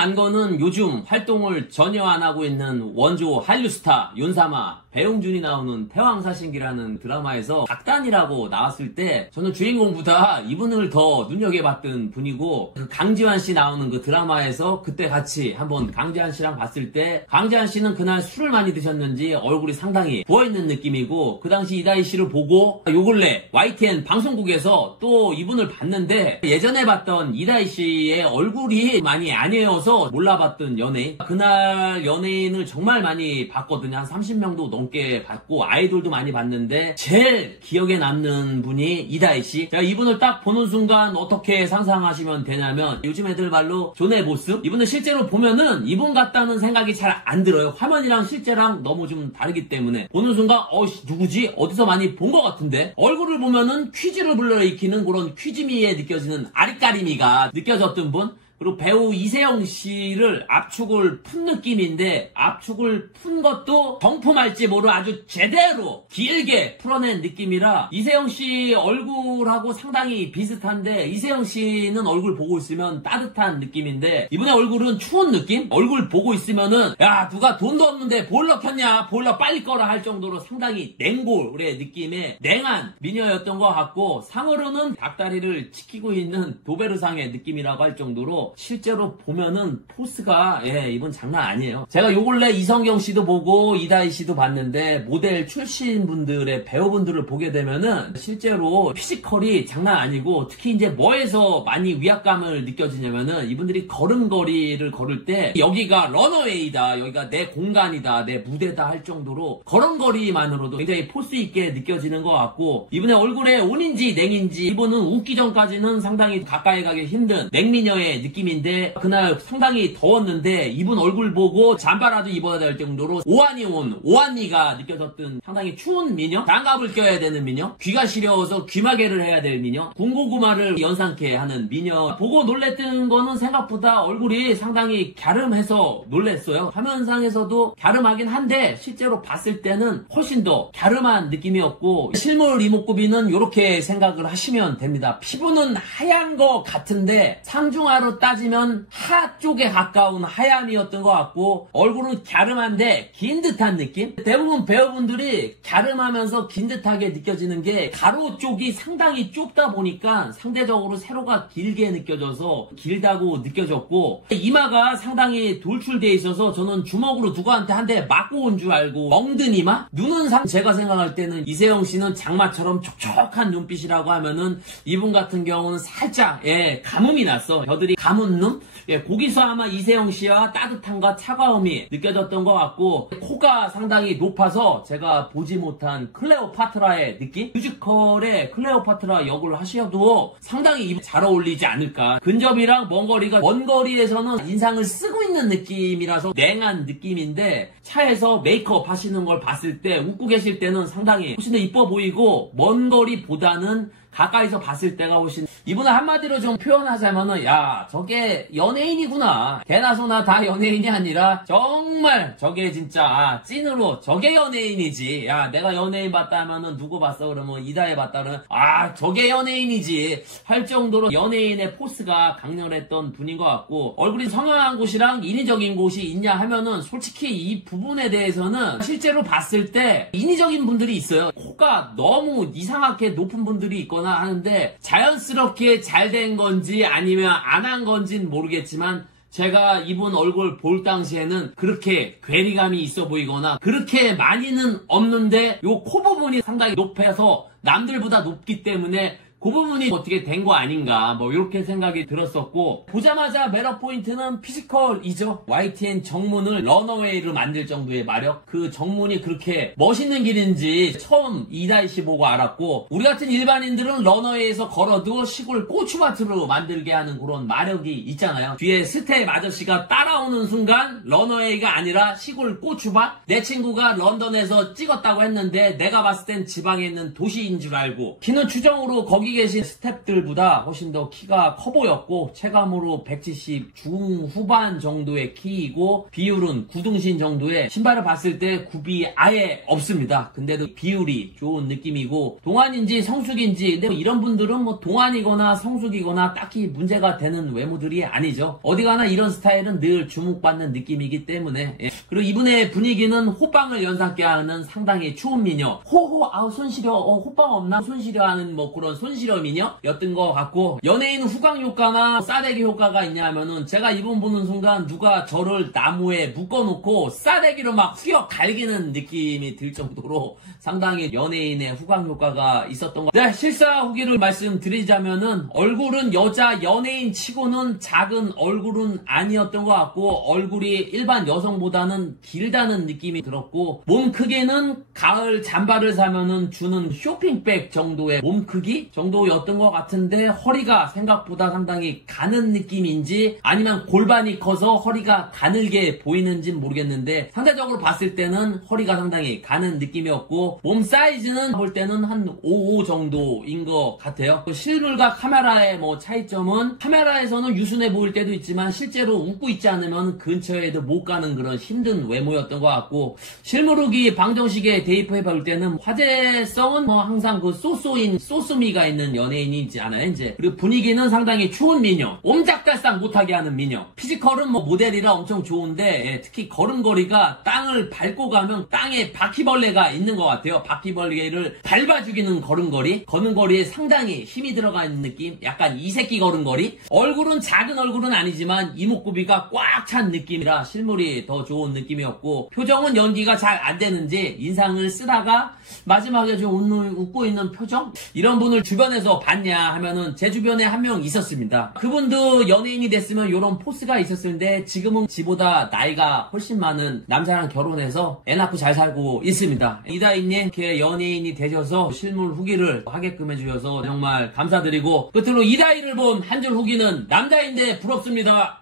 난 거는 요즘 활동을 전혀 안 하고 있는 원조 한류스타 윤사마 배용준이 나오는 태왕사신기라는 드라마에서 각단이라고 나왔을 때 저는 주인공보다 이분을 더 눈여겨봤던 분이고, 그 강지환 씨 나오는 그 드라마에서 그때 같이 한번 강지환 씨랑 봤을 때 강지환 씨는 그날 술을 많이 드셨는지 얼굴이 상당히 부어있는 느낌이고, 그 당시 이다희 씨를 보고 요 근래 YTN 방송국에서 또 이분을 봤는데 예전에 봤던 이다희 씨의 얼굴이 많이 아니어서 몰라봤던 연예인, 그날 연예인을 정말 많이 봤거든요. 한 30명도 넘게 봤고 아이돌도 많이 봤는데 제일 기억에 남는 분이 이다희 씨. 제가 이분을 딱 보는 순간 어떻게 상상하시면 되냐면, 요즘 애들 말로 존의 보스? 이분을 실제로 보면은 이분 같다는 생각이 잘 안 들어요. 화면이랑 실제랑 너무 좀 다르기 때문에 보는 순간 누구지? 어디서 많이 본 것 같은데? 얼굴을 보면은 퀴즈를 불러일으키는 그런 퀴즈미에 느껴지는 아리까리미가 느껴졌던 분? 그리고 배우 이세영 씨를 압축을 푼 느낌인데, 압축을 푼 것도 정품할지 모르 아주 제대로 길게 풀어낸 느낌이라 이세영 씨 얼굴하고 상당히 비슷한데, 이세영 씨는 얼굴 보고 있으면 따뜻한 느낌인데 이분의 얼굴은 추운 느낌? 얼굴 보고 있으면은 야, 누가 돈도 없는데 보일러 켰냐? 보일러 빨리 꺼라 할 정도로 상당히 냉골의 느낌의 냉한 미녀였던 것 같고, 상으로는 닭다리를 지키고 있는 도베르상의 느낌이라고 할 정도로 실제로 보면은 포스가 이분 장난 아니에요. 제가 요 근래 이성경 씨도 보고 이다희 씨도 봤는데, 모델 출신 분들의 배우분들을 보게 되면은 실제로 피지컬이 장난 아니고, 특히 이제 뭐에서 많이 위압감을 느껴지냐면은 이분들이 걸음걸이를 걸을 때 여기가 러너웨이다, 여기가 내 공간이다, 내 무대다 할 정도로 걸음걸이만으로도 굉장히 포스 있게 느껴지는 것 같고, 이분의 얼굴에 온인지 냉인지, 이분은 웃기 전까지는 상당히 가까이 가기 힘든 냉미녀의 느낌 인데, 그날 상당히 더웠는데 이분 얼굴 보고 잠바라도 입어야 될 정도로 오한니가 느껴졌던 상당히 추운 미녀, 장갑을 껴야 되는 미녀, 귀가 시려워서 귀마개를 해야 될 미녀, 군고구마를 연상케 하는 미녀. 보고 놀랬던 거는 생각보다 얼굴이 상당히 갸름해서 놀랬어요. 화면상에서도 갸름하긴 한데 실제로 봤을 때는 훨씬 더 갸름한 느낌이었고, 실물 이목구비는 이렇게 생각을 하시면 됩니다. 피부는 하얀 거 같은데 상중하로 따지면 하 쪽에 가까운 하얀이었던 것 같고, 얼굴은 갸름한데 긴 듯한 느낌? 대부분 배우분들이 갸름하면서 긴 듯하게 느껴지는 게 가로 쪽이 상당히 좁다 보니까 상대적으로 세로가 길게 느껴져서 길다고 느껴졌고, 이마가 상당히 돌출되어 있어서 저는 주먹으로 누구한테 한 대 맞고 온 줄 알고, 멍든 이마? 눈은 제가 생각할 때는 이세영 씨는 장마처럼 촉촉한 눈빛이라고 하면은 이분 같은 경우는 살짝 가뭄이 났어. 저들이 가문 놈? 거기서 아마 이세영 씨와 따뜻함과 차가움이 느껴졌던 것 같고, 코가 상당히 높아서 제가 보지 못한 클레오파트라의 느낌? 뮤지컬의 클레오파트라 역을 하셔도 상당히 잘 어울리지 않을까. 근접이랑 먼 거리가, 먼 거리에서는 인상을 쓰고 있는 느낌이라서 냉한 느낌인데, 차에서 메이크업 하시는 걸 봤을 때 웃고 계실 때는 상당히 훨씬 더 이뻐 보이고, 먼 거리보다는 가까이서 봤을 때가 훨씬, 이분은 한마디로 좀 표현하자면은 야, 저게 연예인이구나, 개나 소나 다 연예인이 아니라 정말 저게 진짜 찐으로 저게 연예인이지. 야, 내가 연예인 봤다 하면은 누구 봤어 그러면 이다혜 봤다 그러면 저게 연예인이지 할 정도로 연예인의 포스가 강렬했던 분인 것 같고, 얼굴이 성형한 곳이랑 인위적인 곳이 있냐 하면은 솔직히 이 부분에 대해서는 실제로 봤을 때 인위적인 분들이 있어요. 코가 너무 이상하게 높은 분들이 있거나 하는데, 자연스럽게 잘 된 건지 아니면 안 한 건지는 모르겠지만 제가 이분 얼굴 볼 당시에는 그렇게 괴리감이 있어 보이거나 그렇게 많이는 없는데, 요 코 부분이 상당히 높아서 남들보다 높기 때문에 그 부분이 어떻게 된 거 아닌가, 뭐 이렇게 생각이 들었었고, 보자마자 매력 포인트는 피지컬이죠. YTN 정문을 러너웨이로 만들 정도의 마력, 그 정문이 그렇게 멋있는 길인지 처음 이다희 씨 보고 알았고, 우리 같은 일반인들은 러너웨이에서 걸어도 시골 고추밭으로 만들게 하는 그런 마력이 있잖아요. 뒤에 스텝 아저씨가 따라오는 순간 러너웨이가 아니라 시골 고추밭? 내 친구가 런던에서 찍었다고 했는데 내가 봤을 땐 지방에 있는 도시인 줄 알고, 키는 추정으로 거기 여기 계신 스탭들보다 훨씬 더 키가 커 보였고 체감으로 170 중후반 정도의 키이고 비율은 구등신 정도의 신발을 봤을 때 굽이 아예 없습니다. 근데도 비율이 좋은 느낌이고 동안인지 성숙인지 근데 이런 분들은 뭐 동안이거나 성숙이거나 딱히 문제가 되는 외모들이 아니죠. 어디 가나 이런 스타일은 늘 주목받는 느낌이기 때문에 그리고 이분의 분위기는 호빵을 연상케 하는 상당히 추운 미녀. 호호 아우 손 시려 호빵 없나? 손 시려 하는 뭐 그런 손 시려 미녀였던 것 같고 연예인 후광 효과나 싸대기 효과가 있냐 하면은 제가 이분 보는 순간 누가 저를 나무에 묶어놓고 싸대기로 막 휘어 갈기는 느낌이 들 정도로 상당히 연예인의 후광 효과가 있었던 것. 네, 실사 후기를 말씀드리자면은 얼굴은 여자 연예인 치고는 작은 얼굴은 아니었던 것 같고 얼굴이 일반 여성보다는 길다는 느낌이 들었고 몸 크기는 가을 잠바를 사면은 주는 쇼핑백 정도의 몸 크기 정도였던 것 같은데 허리가 생각보다 상당히 가는 느낌인지 아니면 골반이 커서 허리가 가늘게 보이는지는 모르겠는데 상대적으로 봤을 때는 허리가 상당히 가는 느낌이었고 몸 사이즈는 볼 때는 한 55 정도인 것 같아요. 실물과 카메라의 뭐 차이점은 카메라에서는 유순해 보일 때도 있지만 실제로 웃고 있지 않으면 근처에도 못 가는 그런 힘든 외모였던 것 같고 실물 후기 방정식에 대입해 볼 때는 화제성은 뭐 항상 그 소소인 소수미가 있는 연예인이지 않아요 이제. 그리고 분위기는 상당히 추운 미녀, 옴짝달싹 못하게 하는 미녀. 피지컬은 뭐 모델이라 엄청 좋은데 특히 걸음걸이가 땅을 밟고 가면 땅에 바퀴벌레가 있는 것 같아요. 바퀴벌레를 밟아 죽이는 걸음걸이. 걸음걸이에 상당히 힘이 들어가 있는 느낌. 약간 이새끼 걸음걸이. 얼굴은 작은 얼굴은 아니지만 이목구비가 꽉 찬 느낌이라 실물이 더 좋은 느낌이었고 표정은 연기가 잘 안 되는지 인상을 쓰다가 마지막에 좀 웃고 있는 표정? 이런 분을 주변에서 봤냐 하면은 제 주변에 한 명 있었습니다. 그분도 연예인이 됐으면 이런 포스가 있었는데 지금은 지보다 나이가 훨씬 많은 남자랑 결혼해서 애 낳고 잘 살고 있습니다. 이다희님 이렇게 연예인이 되셔서 실물 후기를 하게끔 해주셔서 정말 감사드리고 끝으로 이다희를 본 한 줄 후기는 남자인데 부럽습니다.